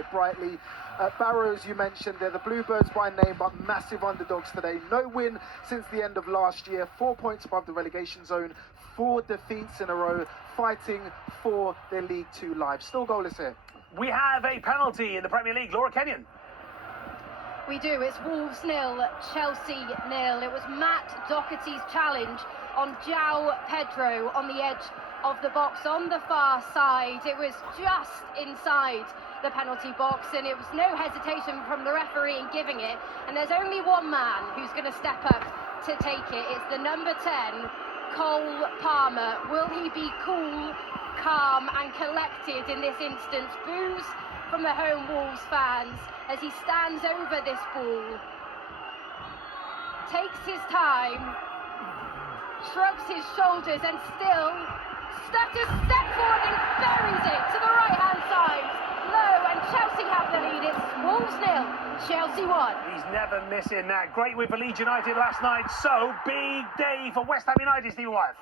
started brightly. Barrows, you mentioned, they're the Bluebirds by name, but massive underdogs today. No win since the end of last year. 4 points above the relegation zone. 4 defeats in a row, fighting for their League Two life. Still goalless here. We have a penalty in the Premier League. Laura Kenyon. We do. It's Wolves 0, Chelsea 0. It was Matt Doherty's challenge on João Pedro on the edge of the box on the far side. It was just inside the penalty box, and it was no hesitation from the referee in giving it. And there's only one man who's going to step up to take it. It's the number 10, Cole Palmer. Will he be cool, calm and collected in this instance? Boos from the home Wolves fans as he stands over this ball, takes his time, shrugs his shoulders and still starts to step forward and buries it to the right hand side. Low, and Chelsea have the lead. It's Wolves 0, Chelsea 1. He's never missing that. Great win for Leeds United last night. So big day for West Ham United, Stephen Wyeth.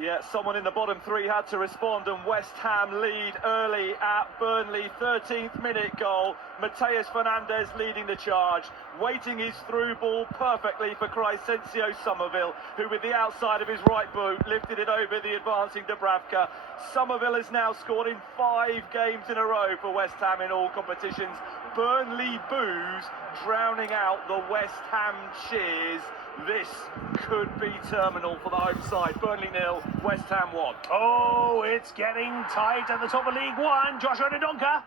Yeah, someone in the bottom three had to respond, and West Ham lead early at Burnley. 13th minute goal. Mateus Fernandes leading the charge, waiting his through ball perfectly for Crysencio Somerville, who with the outside of his right boot lifted it over the advancing Dubravka. Somerville has now scored in 5 games in a row for West Ham in all competitions. Burnley boos drowning out the West Ham cheers. This could be terminal for the home side. Burnley 0, West Ham 1. Oh, it's getting tight at the top of League One. Joshua Ndonka.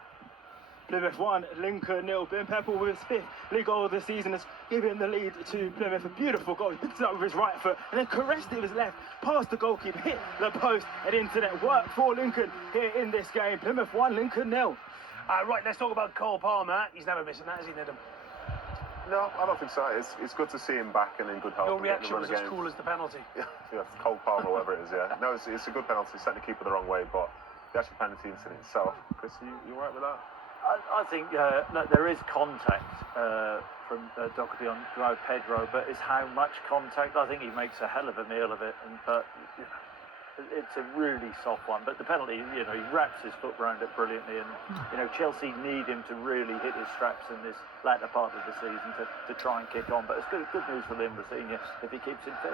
Plymouth 1, Lincoln 0. Ben Pepple with his 5th league goal of the season has given the lead to Plymouth. A beautiful goal. He picked it up with his right foot and then caressed it with his left, past the goalkeeper, hit the post and into net. Work for Lincoln here in this game. Plymouth 1, Lincoln 0. Right, let's talk about Cole Palmer. He's never missing that, has he, Nedham? No, I don't think so. It's good to see him back and in good health. Your reaction was as cool as the penalty. Yeah, Cole Palmer, whatever it is, yeah. No, it's a good penalty. Set the keeper the wrong way, but the actual penalty incident itself. Chris, you all right with that? I think there is contact from Doherty on João Pedro, but it's how much contact. I think he makes a hell of a meal of it, but it's a really soft one. But the penalty, he wraps his foot around it brilliantly, and Chelsea need him to really hit his straps in this latter part of the season to try and kick on. But it's good news for Liam Rosenior if he keeps him fit.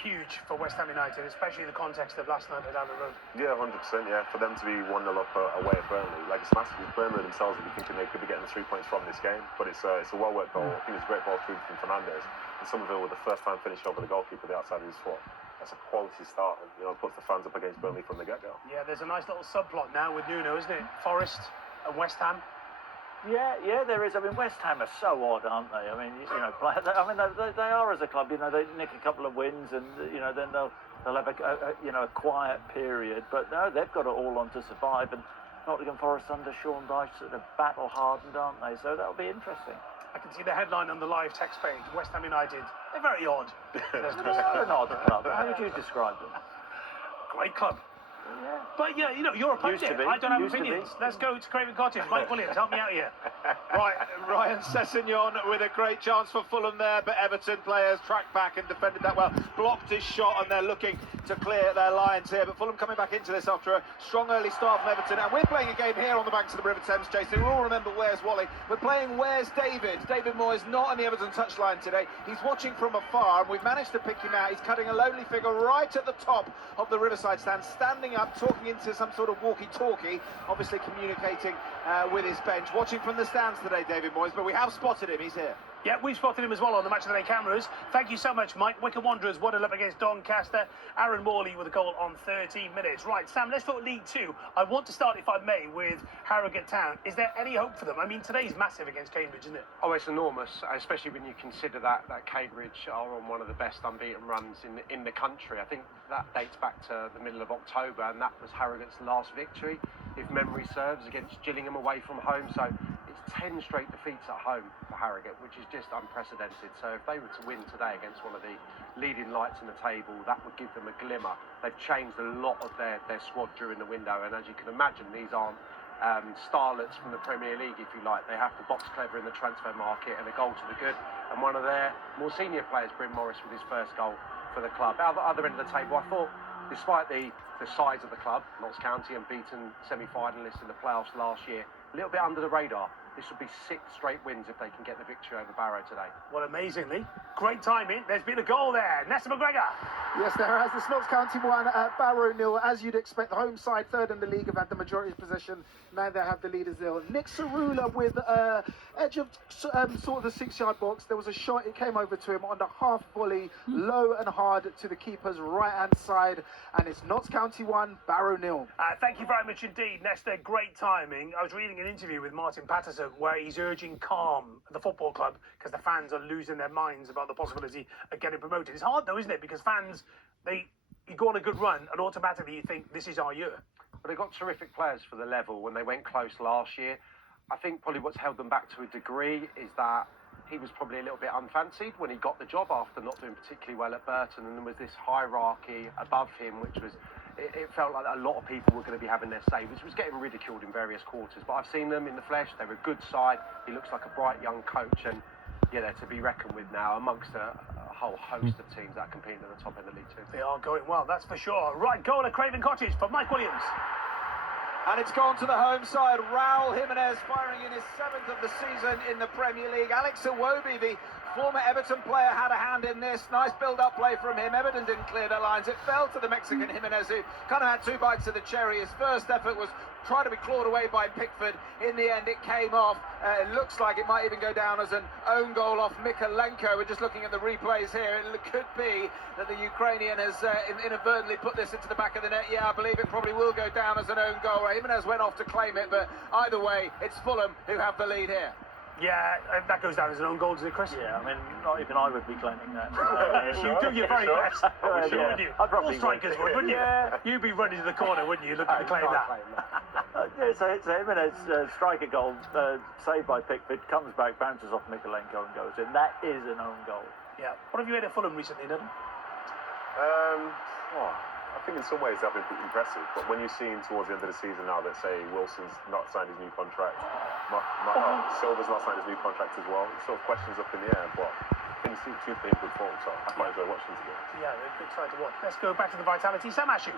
Huge for West Ham United, especially in the context of last night down the road. Yeah, 100%. Yeah, for them to be 1-0 up away at Burnley, like it's massive. Burnley themselves would be thinking they could be getting 3 points from this game, but it's a well-worked goal. I think it's a great ball through from Fernandes, and Somerville with the first-time finish over the goalkeeper, the outside of his foot. That's a quality start, and puts the fans up against Burnley from the get-go. Yeah, there's a nice little subplot now with Nuno, isn't it? Forest and West Ham. Yeah, there is. I mean, West Ham are so odd, aren't they? I mean, they are as a club. They nick a couple of wins, and then they'll have a quiet period. But no, they've got it all on to survive. And Nottingham Forest under Sean Dyche sort of battle hardened, aren't they? So that'll be interesting. I can see the headline on the live text page. West Ham United. They're very odd. They're an odd club. How would you describe them? Great club. Yeah. But you're a pundit. I don't have opinions. Let's go to Craven Cottage. Mike Williams, help me out here. Right, Ryan Sessegnon with a great chance for Fulham there, but Everton players tracked back and defended that well. Blocked his shot, and they're looking to clear their lines here. But Fulham coming back into this after a strong early start from Everton. And we're playing a game here on the banks of the River Thames, Jason. We all remember Where's Wally. We're playing Where's David. David Moyes not on the Everton touchline today. He's watching from afar, and we've managed to pick him out. He's cutting a lonely figure right at the top of the Riverside stand, standing up, talking into some sort of walkie-talkie, obviously communicating with his bench. Watching from the stands today, David Moyes, but we have spotted him. He's here. Yeah, we've spotted him as well on the Match of the Day cameras. Thank you so much, Mike. Wycombe Wanderers 1-0 up against Doncaster. Aaron Morley with a goal on 13 minutes. Right, Sam, let's talk League Two. I want to start, if I may, with Harrogate Town. Is there any hope for them? I mean, today's massive against Cambridge, isn't it? Oh, it's enormous, especially when you consider that Cambridge are on one of the best unbeaten runs in the country. I think that dates back to the middle of October, and that was Harrogate's last victory, if memory serves, against Gillingham away from home. So it's 10 straight defeats at home for Harrogate, which is just unprecedented. So if they were to win today against one of the leading lights in the table, that would give them a glimmer. They've changed a lot of their squad during the window, and as you can imagine, these aren't starlets from the Premier League, if you like. They have to box clever in the transfer market, and a goal to the good. And one of their more senior players, Bryn Morris, with his first goal for the club. Other end of the table, I thought, despite the size of the club, Notts County, and beaten semi-finalists in the playoffs last year, a little bit under the radar. This would be 6 straight wins if they can get the victory over Barrow today. Well, amazingly, great timing. There's been a goal there. Nesta McGregor. Yes, there has. The Notts County 1, Barrow 0. As you'd expect, the home side, third in the league, have had the majority of possession. Now they have the leaders 0. Nick Cerula with edge of sort of the 6-yard box. There was a shot. It came over to him on the half volley, low and hard to the keeper's right-hand side. And it's Notts County 1, Barrow 0. Thank you very much indeed, Nesta. Great timing. I was reading an interview with Martin Patterson where he's urging calm at the football club because the fans are losing their minds about the possibility of getting promoted. It's hard though, isn't it? Because fans, you go on a good run and automatically you think this is our year. But they've got terrific players for the level when they went close last year. I think probably what's held them back to a degree is that he was probably a little bit unfancied when he got the job after not doing particularly well at Burton, and there was this hierarchy above him, which was, it felt like a lot of people were going to be having their say, which was getting ridiculed in various quarters. But I've seen them in the flesh. They're a good side. He looks like a bright young coach, and yeah, they're to be reckoned with now amongst a whole host of teams that are competing at the top end of League Two. They are going well, that's for sure. Right, goal at Craven Cottage for Mike Williams. And it's gone to the home side. Raul Jimenez firing in his 7th of the season in the Premier League. Alex Iwobi, the former Everton player, had a hand in this. Nice build-up play from him. Everton didn't clear their lines. It fell to the Mexican Jimenez, who kind of had 2 bites of the cherry. His first effort was trying to be clawed away by Pickford. In the end, it came off. It looks like it might even go down as an own goal off Mikalenko. We're just looking at the replays here. It could be that the Ukrainian has inadvertently put this into the back of the net. Yeah, I believe it probably will go down as an own goal. Jimenez went off to claim it, but either way, it's Fulham who have the lead here. Yeah, that goes down as an own goal, does it, Chris? Yeah, I mean, not even I would be claiming that. You do your very best. Wouldn't you? I'd probably All strikers would, wouldn't you? Yeah. You'd be running to the corner, wouldn't you, looking to claim that? So it's a Jimenez striker goal, saved by Pickford, comes back, bounces off Mikalenko and goes in. That is an own goal. Yeah. What have you had at Fulham recently, Nathan? I think in some ways they've been pretty impressive, but when you're seeing towards the end of the season now that, say, Wilson's not signed his new contract, Silva's not signed his new contract as well, sort of questions up in the air, but things seem to be in good form, so I quite enjoy watching together. Yeah, they're a good side to watch. Let's go back to the Vitality. Sam Ashu.